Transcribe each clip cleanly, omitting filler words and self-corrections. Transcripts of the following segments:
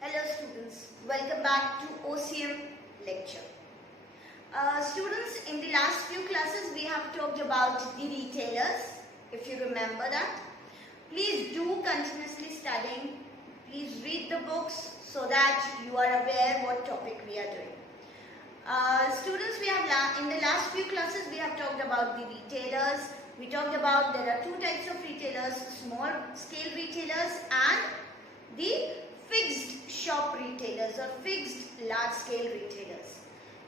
Hello students, welcome back to OCM lecture. Students, in the last few classes we have talked about the retailers, if you remember that. Please do continuously studying, please read the books so that you are aware what topic we are doing. Students, in the last few classes we have talked about the retailers. We talked about there are two types of retailers, small scale retailers and the fixed shop retailers or fixed large scale retailers.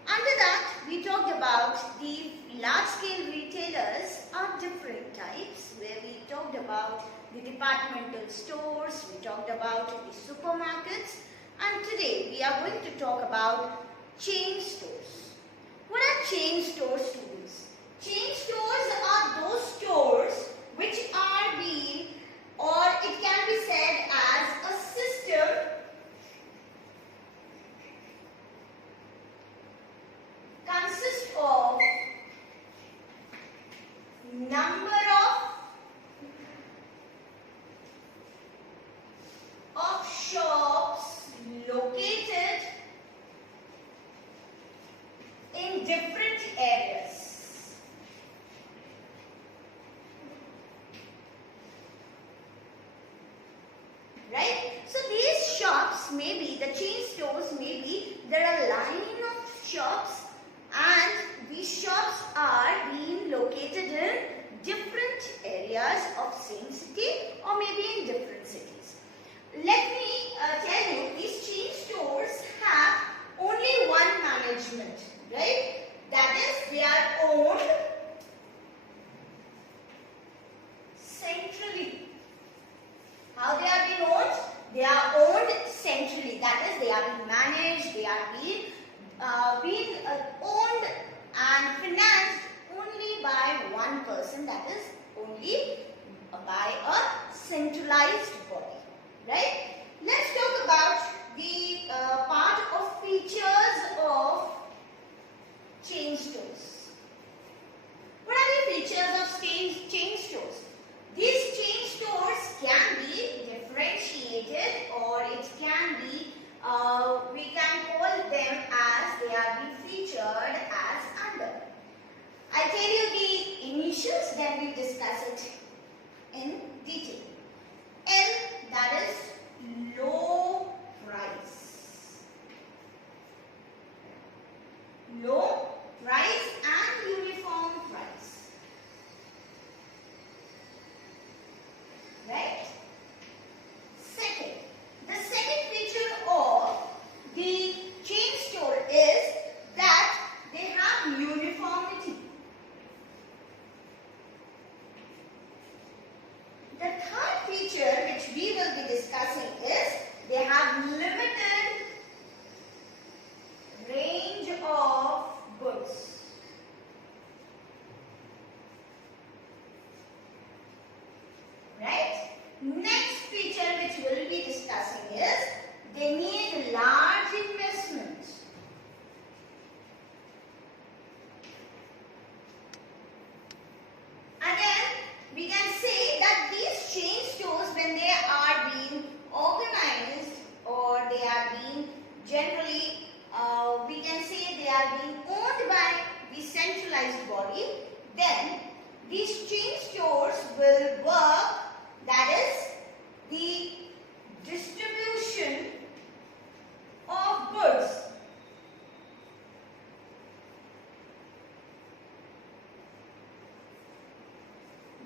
Under that, we talked about the large scale retailers are different types, where we talked about the departmental stores, we talked about the supermarkets, and today we are going to talk about chain stores. What are chain stores, students? Chain stores are those stores which are being, or it can be said as a system consists of number of shops located in different areas. Right? So these shops may be, the chain stores may be, there are a line of shops and these shops are being located in different areas of same city or maybe in different cities. Let me tell you, these chain stores have only one management, right? That is, they are owned centrally. How they are being owned? They are owned centrally. That is, they are being managed, they are being owned and financed only by one person, that is only by a centralized body. Right? Let's talk about the part of features of chain stores. What are the features of chain stores? These chain stores can be differentiated, or it can be, we can call them as they are being featured as under. I tell you the initials, then we discuss it in detail. L, that is low price. Low price and uniform price. Right? Second, the second feature of the chain store is that they have uniformity. The third feature which we will be discussing is they have limited range of goods. Right? Next feature which we will be discussing is they need large investment. Again, we can say that these chain stores, when they are being organized or they are being generally, we can say they are being owned by the centralized body, then these chain stores will work, that is the distribution of goods.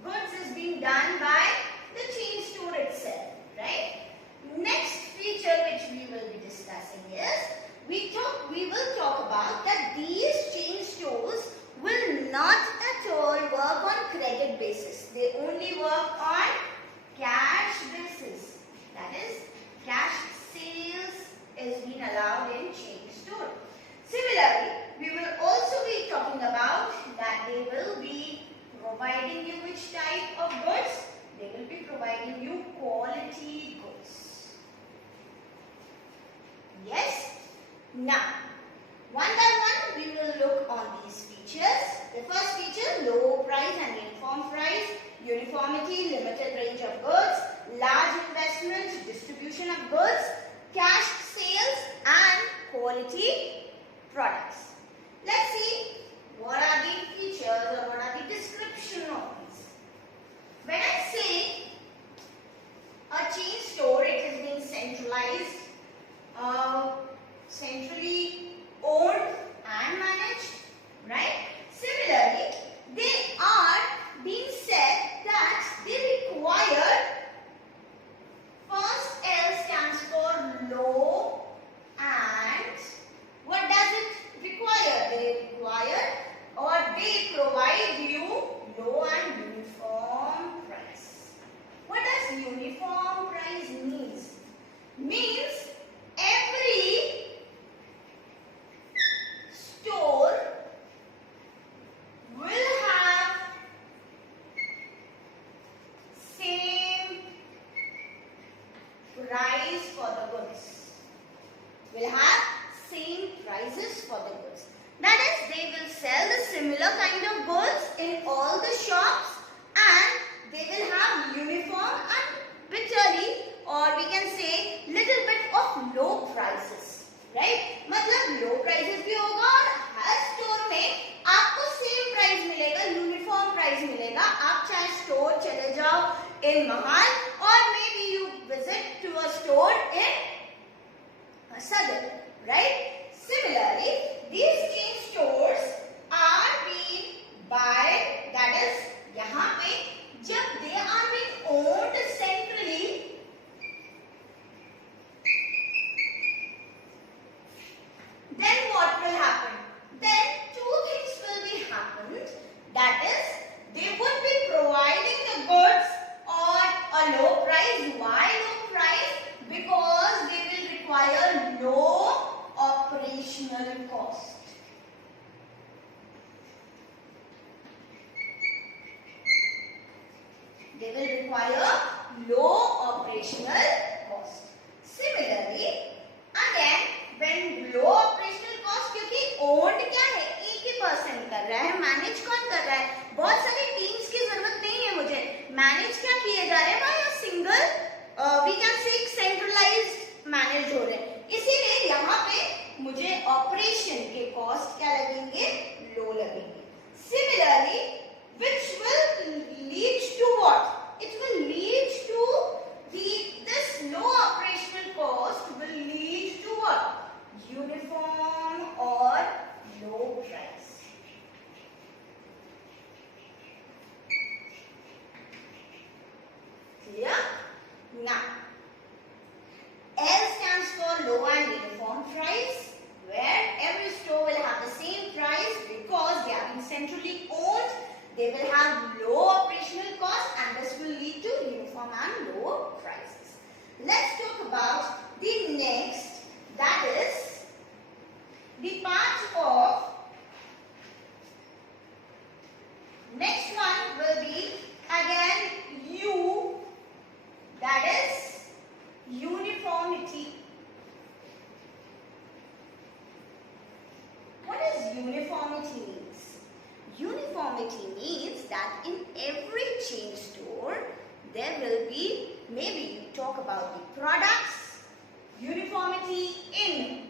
Goods is being done by the chain store itself, right? Next feature which we will be discussing is, we will talk about that these chain stores will not at all work on credit basis. They only work on cash basis. That is, cash sales is being allowed in chain store. Similarly, we will also be talking about that they will be providing you which type of goods? They will be providing you quality goods. Yes? Now, one by one we will look on these features. The first feature, low price and uniform price, uniformity, limited range of goods, large investment, distribution of goods. cash sales and quality products. Let's see what are the features or what are the description of these. When I say a chain store, it has been centralized, centrally owned and managed, right? Similarly, they are being said that they require, first L stands for low, and what does it require? They require or they provide you low and uniform price. What does uniform price means? Means every store will have same price for the goods. Will have same prices for the goods. That is, they will sell the similar kind of goods in all the shops, and they will have uniform and bitterly, or we can say little bit of low prices, right? मतलब low prices भी होगा और हर store में आपको same price मिलेगा, uniform price मिलेगा. आप चाहे स्टोर चले जाओ in Mahal or maybe you visit to a store in Southern, right? Similarly, these chain stores are being by, that is, यहाँ पे जब they are being owned centrally, then what will happen? Then two things will be happened. That is, they would be providing the goods on a low price. Why low price? Because they will require low operational cost. They will require low operational cost. Similarly, again, when low operational cost, क्योंकि owned क्या है, एक ही person कर रहा है, manage कौन कर रहा है? बहुत सारी टीम्स की जरूरत नहीं है मुझे. मैनेज क्या किए जा रहे हैं? वहाँ single we can say centralized manage हो रहे हैं. इसीलिए यहाँ पे मुझे ऑपरेशन के कॉस्ट क्या लगेंगे? लो लगेंगे. Similarly, which will lead to what? It will lead to this low operational cost will lead to what? Uniform or low price. Clear? Now, L stands for low and uniform price, where every store will have the same price because they are being centrally owned. They will have low operational cost, and this will lead to uniform and low prices. Let's talk about the next, that is the part of, next one will be again U, that is uniformity. What does uniformity means? Uniformity means that in every chain store there will be, maybe you talk about the products, uniformity in,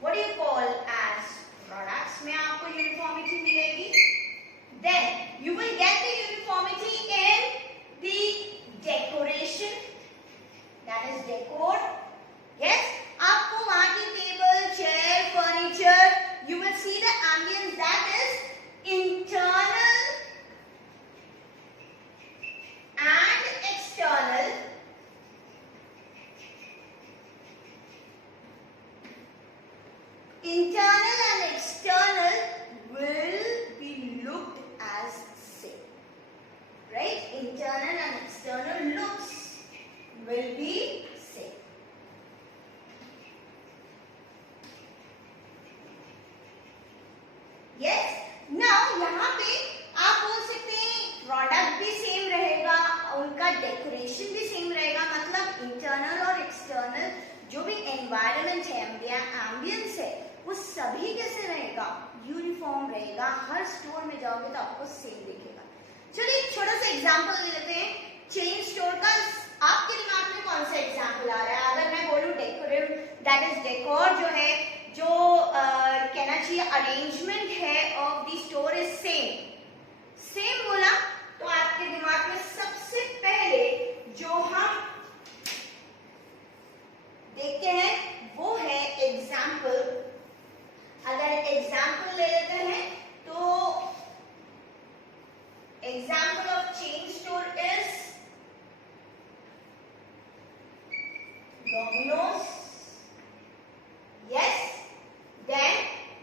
what do you call as products में आपको uniformity मिलेगी. Then you will get the uniformity in the decoration, that is decor. Yes, आपको वहाँ की table, chair, furniture, you will see the ambience, that is internal and external. Internal and external will be looked as same, right? Internal and external looks will be same. Yes. Now यहाँ पे आप बोल सकते हैं product भी same रहेगा, उनका decoration भी सेम रहेगा. मतलब इंटरनल और एक्सटर्नल जो भी एनवायरनमेंट है, एम्बियंस है, वो सभी कैसे रहेगा? यूनिफॉर्म रहेगा. हर स्टोर में जाओगे तो आपको सेम दिखेगा. चलिए एक छोटा सा एग्जांपल ले लेते हैं चेन स्टोर का. आपके दिमाग में कौन सा एग्जाम्पल आ रहा है? अगर मैं बोलूं डेकोरम, दैट इज डेकोर जो है, जो कहना चाहिए अरेंजमेंट है of the store is same बोला तो आपके दिमाग में सबसे पहले जो हम देखते हैं वो है एग्जाम्पल। अगर एग्जाम्पल ले लेते हैं तो example of chain store is Domino's. Yes. Then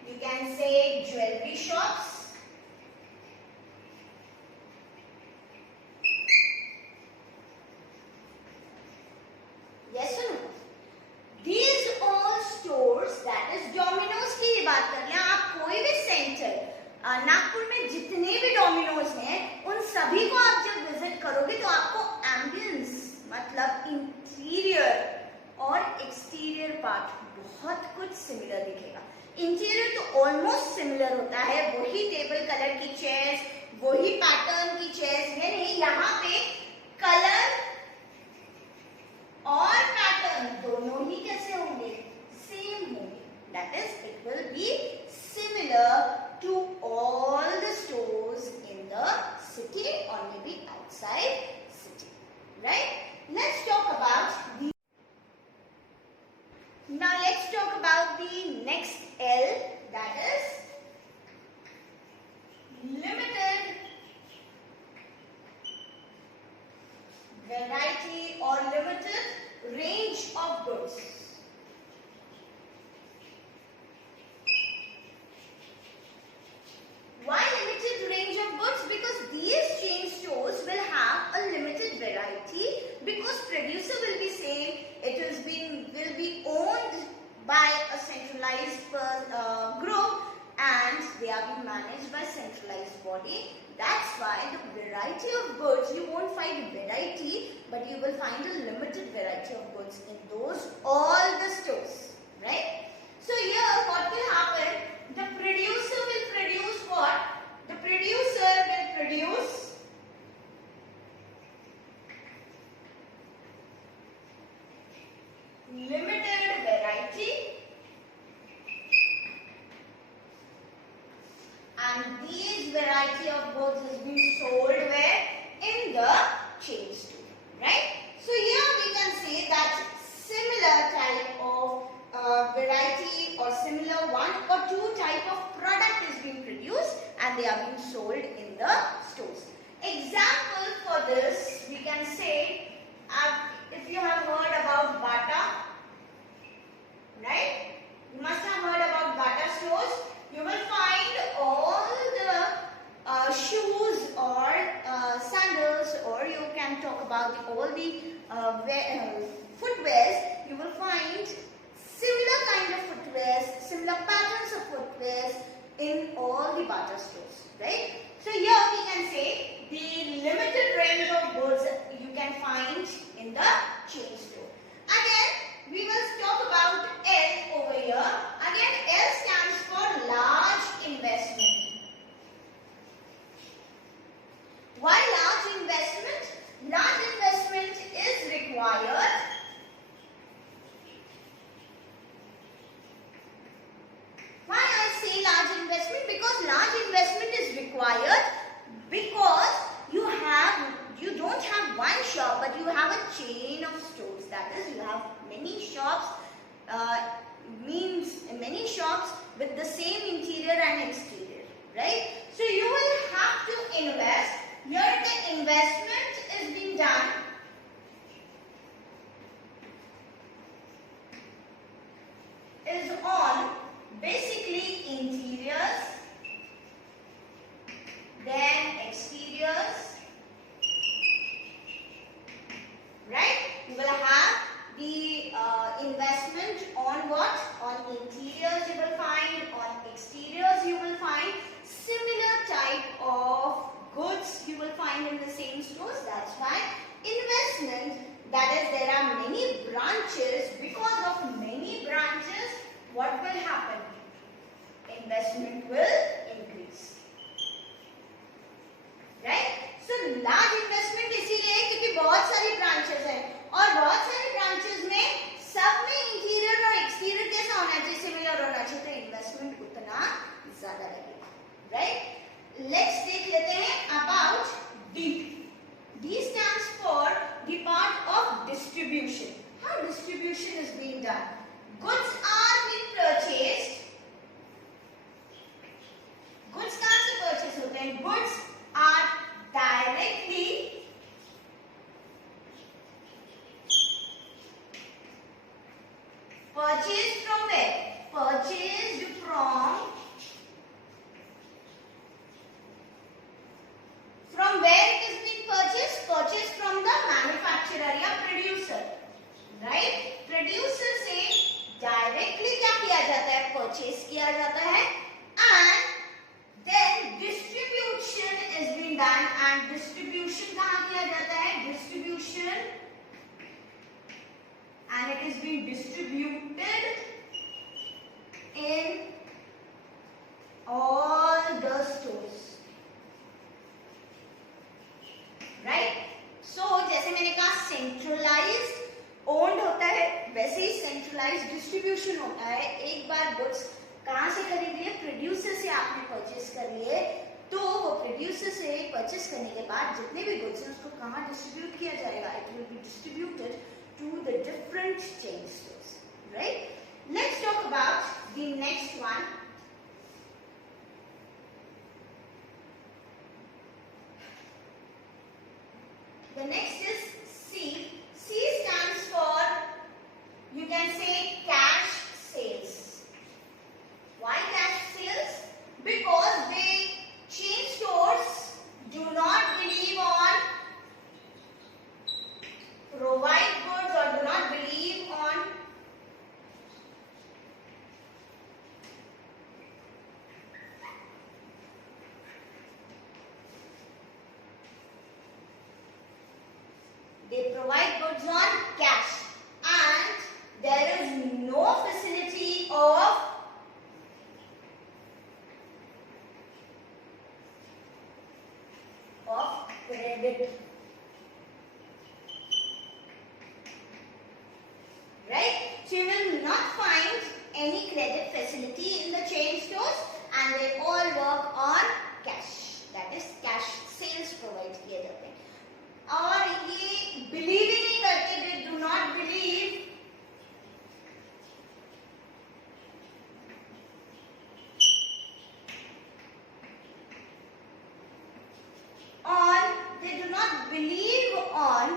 you can say jewelry shops. Yes or no? These all stores, that is Domino's की बात कर लें आप, कोई भी सेंटर नागपुर में जितने भी डोमिनोज हैं उन सभी को आप जब विजिट करोगे तो आपको एम्बियंस मतलब इंटीरियर और एक्सटीरियर पार्ट बहुत कुछ सिमिलर दिखेगा। इंटीरियर तो ऑलमोस्ट सिमिलर होता है, वही टेबल कलर की चेयर्स, वही पैटर्न की चेयर्स है, नहीं यहाँ पे कलर और पैटर्न दोनों ही कैसे होंगे? सेम होंगे। That is it will be similar to all the stores in the city और maybe outside city, right? Let's talk about the now let's talk about the next L, that is limited variety or limited range of goods. Why limited range of goods? Because these chain stores will have a limited variety, because producer will be same, will be owned by a centralized group and they are being managed by centralized body. That's why the variety of goods, you won't find variety, but you will find a limited variety of goods in those all the stores, right? So here what will happen? The producer will produce what? The producer will produce limited variety, and these variety of goods is being sold where? In the chain store, right? So here we can say that similar type of variety or similar one or two type of product is being produced and they are being sold in the stores. Example for this we can say, if you have heard about Bata, right? You must have heard about Bata stores. You will find all the shoes or sandals, or you can talk about all the footwears. You will find similar kind of footwears, similar patterns of footwears in all the Bata stores, right? So here we can say the limited range of goods you can find in the chain store. Again, we will talk about L over here. Again, L stands for large investment. Why large investment? Large investment is required Why I say large investment? Because large investment is required because you don't have one shop, but you have a chain of stores. That is, you have many shops, means many shops with the same interior and exterior, right? So you will have to invest. Here the investment is being done is on basically interiors, then exteriors, right? You will have the investment on what? On interiors you will find, on exteriors you will find, similar type of goods you will find in the same stores. That's why investment, that is, there are many branches. Because of many branches, what will happen? Investment will increase, right? So large investment इसीलिए क्योंकि बहुत सारी branches हैं किया जाता है and then distribution is being done and distribution कहाँ किया जाता है? Distribution and it is being distributed in all the stores, right? So जैसे मैंने कहा centralized owned होता है, वैसे ही centralized distribution होता है. एक बार goods कहाँ से खरीद लिए? प्रोड्यूसर से आपने परचेस कर लिए, तो वो प्रोड्यूसर से परचेस करने के बाद जितने भी गुड्स हैं उसको कहाँ डिस्ट्रीब्यूट किया जाएगा? It will be distributed to the different chain stores, right? Let's talk about the next one. The next is C. C stands for, you can say, cash sales. Why cash sales? Because the chain stores do not believe on provide goods or do not believe on they provide goods on cash and there is no facility of credit, right? So you will not find any credit facility in the chain stores and they all work on cash, that is cash sales provide किए जाते हैं. और ये believe ही नहीं करते, they do not believe on,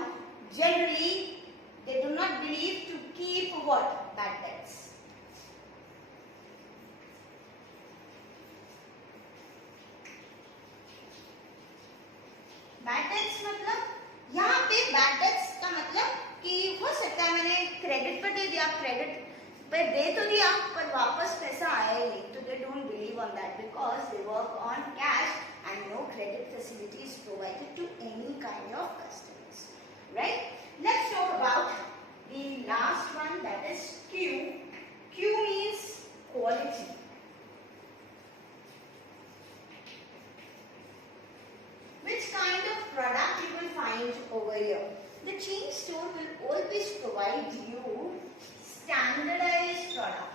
generally they do not believe to keep what? Bad debts. Bad debts मतलब यहाँ पे bad debts का मतलब कि हो सकता है मैंने क्रेडिट पर दे दिया, क्रेडिट पर दे तो दिया पर वापस पैसा आया ही नहीं, तो they don't believe on that because they work on cash and no credit facility is provided to any kind of customers, right? Let's talk about the last one, that is Q. Q means quality. Which kind of product you will find over here? The chain store will always provide you standardized product.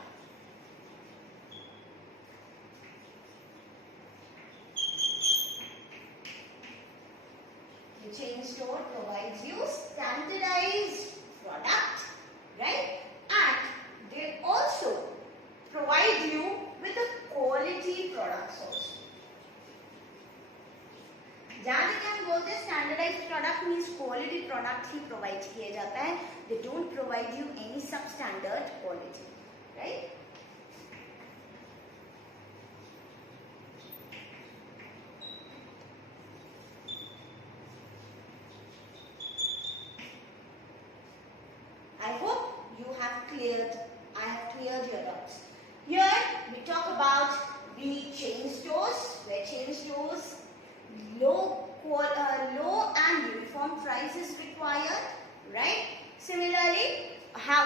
The chain store provides you standardized product, right? And they also provide you with the quality products also. जहाँ तक हम बोलते हैं standardized product means quality product ही provide किया जाता है. They don't provide you any substandard quality, right? I hope I have cleared your doubts. Here we talk about the chain stores, where chain stores low and uniform price is required, right? Similarly,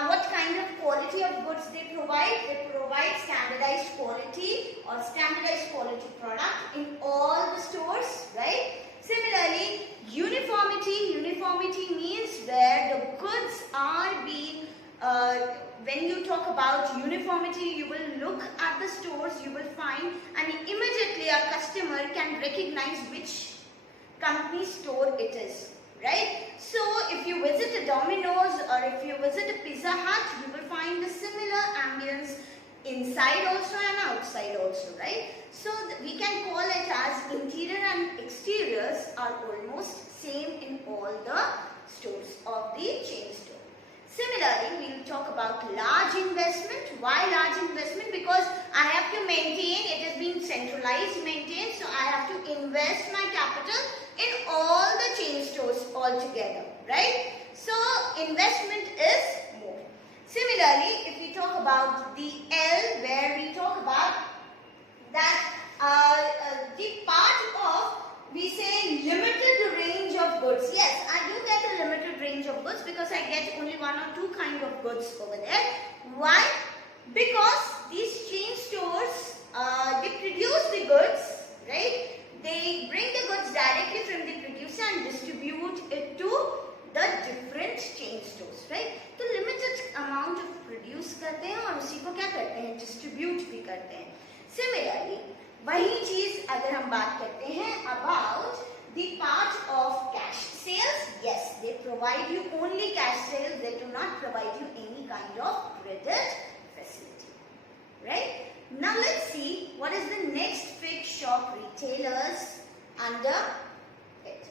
what kind of quality of goods they provide? They provide standardized quality or standardized quality product in all the stores, right? Similarly, uniformity means where the goods are being, when you talk about uniformity, you will look at the stores, you will find, and immediately a customer can recognize which company store it is, right? So if you visit a Domino's or if you visit a Pizza Hut, you will find a similar ambience inside also and outside also, right? So we can call it as interior and exteriors are almost same in all the stores of the chain store. Similarly, we will talk about large investment. Why large investment? Because I have to maintain, it has been centralized maintained, so I have to invest my capital in all the chain stores altogether, right? So investment is more. Similarly, if we talk about the L, where we talk about that the part of, we say limited range of goods. Yes, I do get a limited range of goods because I get only one or two kind of goods over there. Why? Because these chain stores, they produce the goods, right? They bring the goods directly from the producer and distribute it to the different chain stores, right? तो limited amount of produce करते हैं और उसी को क्या करते हैं, distribute भी करते हैं. Similarly, वही चीज अगर हम बात करते हैं about the part of cash sales, yes, they provide you only cash sales. They do not provide you any kind of credit facility, right? Now let's see what is the next fixed shop retailers under it.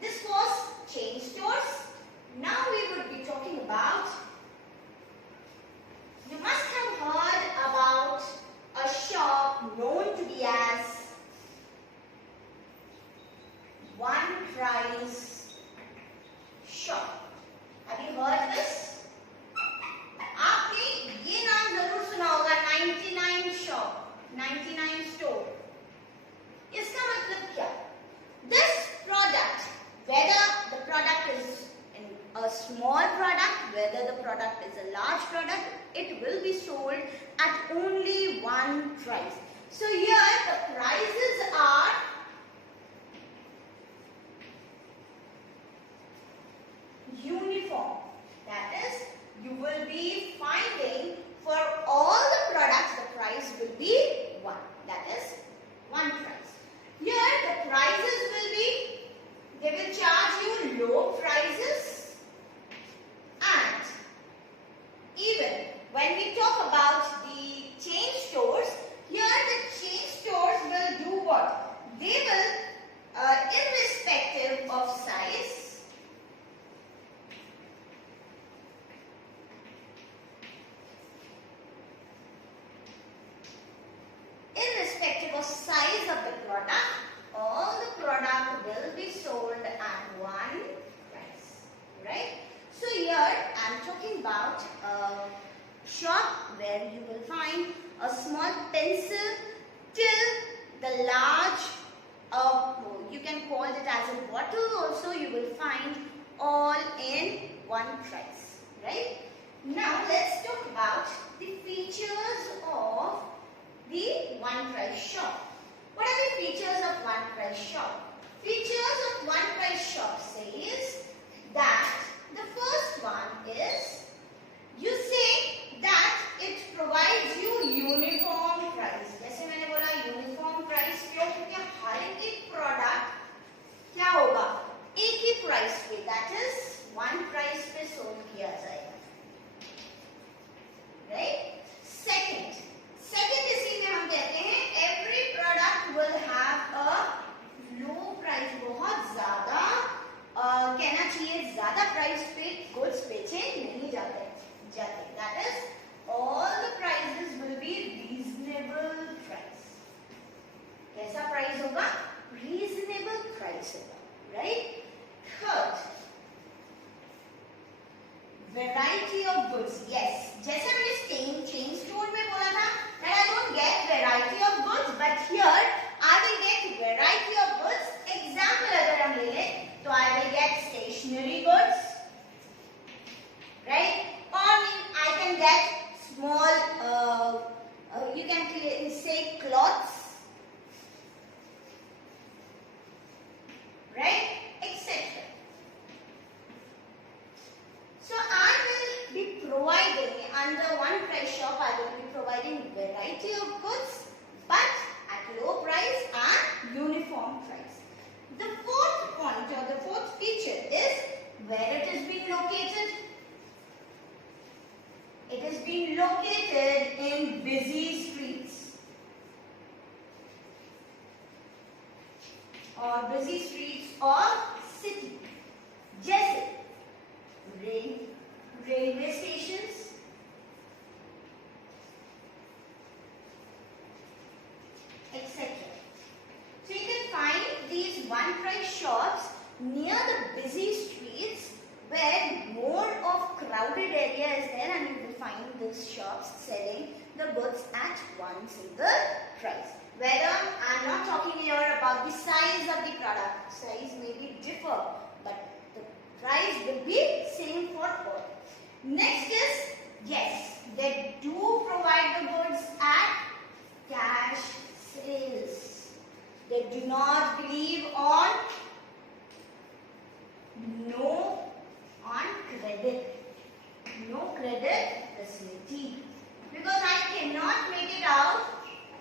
This was chain stores. Now we would be talking about, you must have heard about a shop known to be as one price shop. Have you heard this? आपने ये नाम जरूर सुना होगा, 99 shop, 99 store. इसका मतलब क्या? This product, whether the product is a small product, whether the product is a large product, it will be sold at only one price. So here the prices are uniform. That is, you will be finding for all the products the price will be one. That is one price. Here the prices will be, they will charge you low prices, and even when we talk about the chain stores, here the chain stores will do what? They will, irrespective of size, of the product, all the product will be sold at one price, right? So here I am talking about a shop where you will find a small pencil till the large, you can call it as a bottle also, you will find all in one price, right? Now let's talk about the features of the one price shop. What are the features of one price shop? Features of one price shop says that the first one is, you say that it provides you uniform price. जैसे मैंने बोला uniform price क्यों? क्योंकि हर एक product क्या होगा? एक ही price पे, that is one price पे sold किया जाएगा, right? Second इसी में हम कहते हैं every product will have a low price. बहुत ज्यादा कहना चाहिए ज्यादा प्राइस पे goods बेचे नहीं जाते. That is, all the prices will be reasonable price. कैसा प्राइस होगा? Reasonable price होगा, right? Third, variety of goods. Yes, जैसा मैंने chain store में बोला था that I don't get variety of goods, but here I will get variety of goods. Example अगर हम ले लें तो I will get stationery goods, right? Or I can get small, you can say cloths, right? Etc. So I will be providing, under one price shop, I will be providing variety of goods, but at low price and uniform price. The fourth point or the fourth feature is where it is being located. It is being located in busy streets or city. जैसे railway stations, etc. So you can find these one price shops near the busy streets where more of crowded area is there, and you will find these shops selling the goods at one single price. Whether I'm not talking here about the size of the product, size may be differ, but the price will be same for all. Next is, yes, they do provide the goods at cash sales. They do not believe on credit. No credit facility. Because I cannot make it out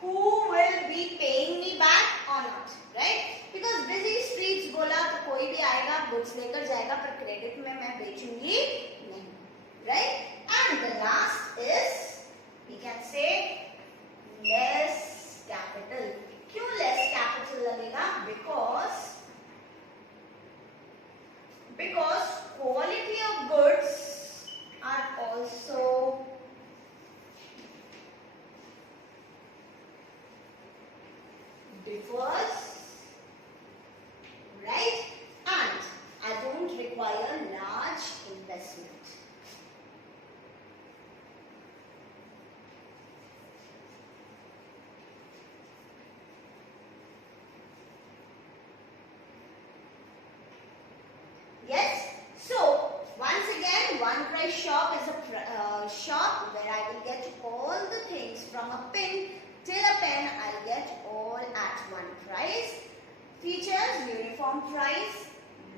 who will be paying me back or not. Right? Because busy streets बोला तो कोई भी आएगा goods लेकर जाएगा पर credit में मैं बेचूंगी नहीं. Right? And the last is, we can say, less capital. क्यों less capital लगेगा? Because quality of goods are also differs, right? And I don't require large investment. Yes. So once again, one price shop is a shop where I will get all the things from a pin till a pen. I'll get all at one price. Features: uniform price,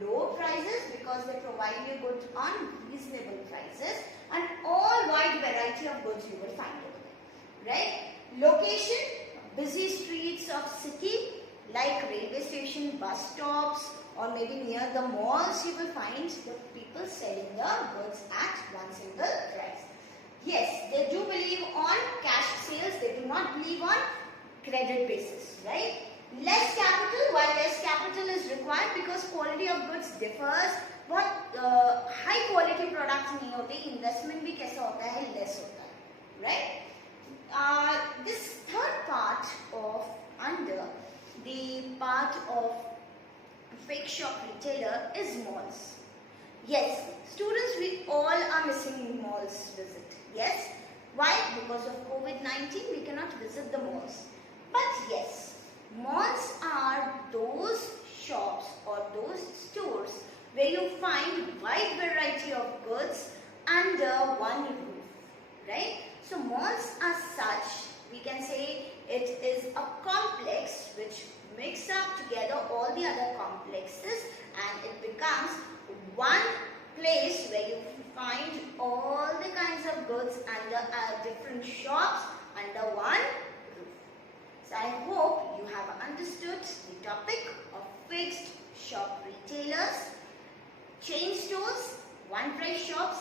low prices because they provide you goods on reasonable prices, and all wide variety of goods you will find over there. Right? Location: busy streets of city like railway station, bus stops, or maybe near the malls, you will find the people selling the goods at one single price. Yes, they do believe on cash sales. They do not believe on credit basis, right? Less capital. Why less capital is required? Because quality of goods differs. But high quality products नहीं होते. Investment भी कैसा होता है? Less होता है, right? This third part of under the part of fake shop retailer is malls. Yes, students, we all are missing malls visit. Yes, why? Because of COVID-19 we cannot visit the malls. But yes, malls are those shops or those stores where you find wide variety of goods under one roof, right? So malls are such, we can say it is a complex which mix up together all the other complexes, and it becomes one place where you find all the kinds of goods under different shops under one roof. So I hope you have understood the topic of fixed shop retailers, chain stores, one price shops